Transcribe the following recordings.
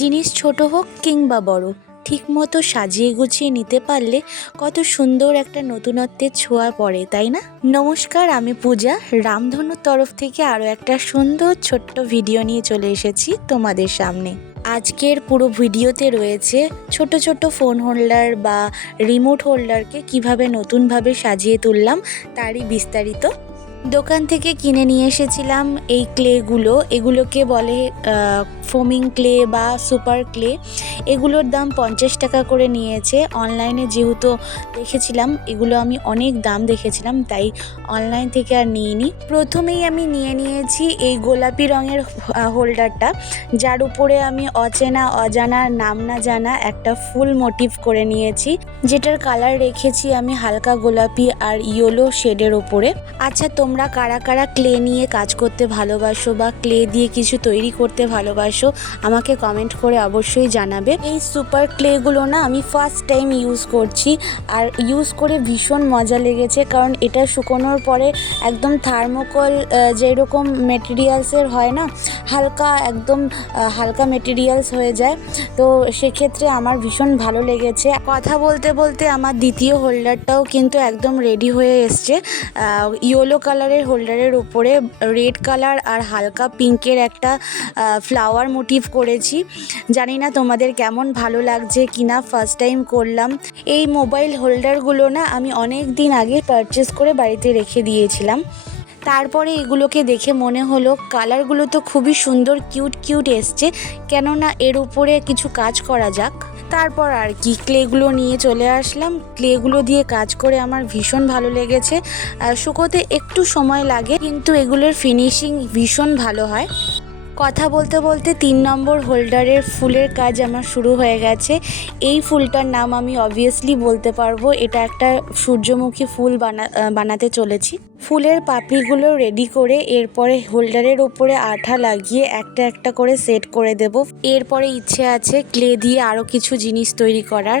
জিনিস ছোট হোক কিংবা বড়, ঠিকমতো সাজিয়ে গুছিয়ে নিতে পারলে কত সুন্দর একটা নতুনত্বের ছোঁয়া পড়ে, তাই না? নমস্কার, আমি পূজা। রামধনুর তরফ থেকে আরও একটা সুন্দর ছোট্ট ভিডিও নিয়ে চলে এসেছি তোমাদের সামনে। আজকের পুরো ভিডিওতে রয়েছে ছোট ছোট ফোন হোল্ডার বা রিমোট হোল্ডারকে কিভাবে নতুনভাবে সাজিয়ে তুললাম তারই বিস্তারিত। দোকান থেকে কিনে নিয়ে এসেছিলাম এই ক্লেগুলো। এগুলোকে বলে ফোমিং ক্লে বা সুপার ক্লে। এগুলোর দাম 50 টাকা করে নিয়েছে। অনলাইনে যেহেতু দেখেছিলাম, এগুলো আমি অনেক দাম দেখেছিলাম, তাই অনলাইন থেকে আর নিইনি। প্রথমেই আমি নিয়ে নিয়েছি এই গোলাপি রঙের হোল্ডারটা, যার উপরে আমি অচেনা অজানা নাম না জানা একটা ফুল মোটিভ করে নিয়েছি, যেটার কালার রেখেছি আমি হালকা গোলাপি আর ইয়েলো শেডের ওপরে। আচ্ছা, তোমরা কারা কারা ক্লে নিয়ে কাজ করতে ভালোবাসো বা ক্লে দিয়ে কিছু তৈরি করতে ভালোবাসো আমাকে কমেন্ট করে অবশ্যই জানাবে। এই সুপার ক্লেগুলো না আমি ফার্স্ট টাইম ইউজ করছি, আর ইউজ করে ভীষণ মজা লেগেছে, কারণ এটা শুকোনোর পরে একদম থার্মোকল যেরকম মেটেরিয়ালসের হয় না, একদম হালকা মেটেরিয়ালস হয়ে যায়। তো সেক্ষেত্রে আমার ভীষণ ভালো লেগেছে। কথা বলতে বলতে আমার দ্বিতীয় হোল্ডারটাও কিন্তু একদম রেডি হয়ে এসছে। ইয়েলো কালারের হোল্ডারের উপরে রেড কালার আর হালকা পিঙ্কের একটা ফ্লাওয়ার মোটিভ করেছি। জানি না তোমাদের কেমন ভালো লাগছে কিনা, ফার্স্ট টাইম করলাম। এই মোবাইল হোল্ডারগুলো না আমি অনেক দিন আগে পারচেস করে বাড়িতে রেখে দিয়েছিলাম। তারপরে এগুলোকে দেখে মনে হলো কালারগুলো তো খুবই সুন্দর, কিউট এসছে, কেননা এর উপরে কিছু কাজ করা যাক। তারপর আর কি, ক্লেগুলো নিয়ে চলে আসলাম। ক্লেগুলো দিয়ে কাজ করে আমার ভীষণ ভালো লেগেছে। শুকোতে একটু সময় লাগে, কিন্তু এগুলোর ফিনিশিং ভীষণ ভালো হয়। কথা বলতে বলতে 3 নম্বর হোল্ডারের ফুলের কাজ আমার শুরু হয়ে গেছে। এই ফুলটার নাম আমি অবভিয়াসলি বলতে পারবো, এটা একটা সূর্যমুখী ফুল বানাতে চলেছি। ফুলের পাপড়িগুলো রেডি করে এরপরে হোল্ডারের ওপরে আঠা লাগিয়ে একটা একটা করে সেট করে দেব। এরপরে ইচ্ছে আছে ক্লে দিয়ে আরও কিছু জিনিস তৈরি করার।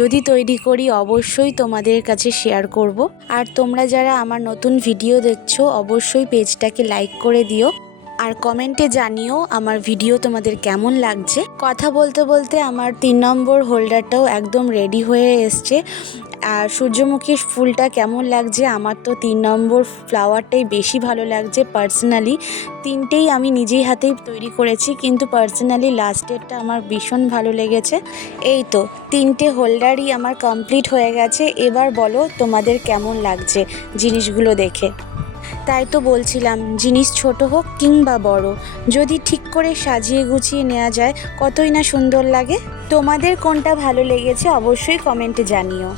যদি তৈরি করি অবশ্যই তোমাদের কাছে শেয়ার করব। আর তোমরা যারা আমার নতুন ভিডিও দেখছো অবশ্যই পেজটাকে লাইক করে দিও, আর কমেন্টে জানিও আমার ভিডিও তোমাদের কেমন লাগছে। কথা বলতে বলতে আমার 3 নম্বর হোল্ডারটাও একদম রেডি হয়ে এসছে। আর সূর্যমুখী ফুলটা কেমন লাগছে, আমার তো 3 নম্বর ফ্লাওয়ারটাই বেশি ভালো লাগছে পার্সোনালি। তিনটেই আমি নিজেই হাতেই তৈরি করেছি, কিন্তু পার্সোনালি লাস্টেরটা আমার ভীষণ ভালো লেগেছে। এই তো 3টে হোল্ডারই আমার কমপ্লিট হয়ে গেছে। এবার বলো তোমাদের কেমন লাগছে জিনিসগুলো দেখে। তাই তো বলছিলাম, জিনিস ছোট হোক কিংবা বড়, যদি ঠিক করে সাজিয়ে গুছিয়ে নেওয়া যায় কতই না সুন্দর লাগে। তোমাদের কোনটা ভালো লেগেছে অবশ্যই কমেন্টে জানিও।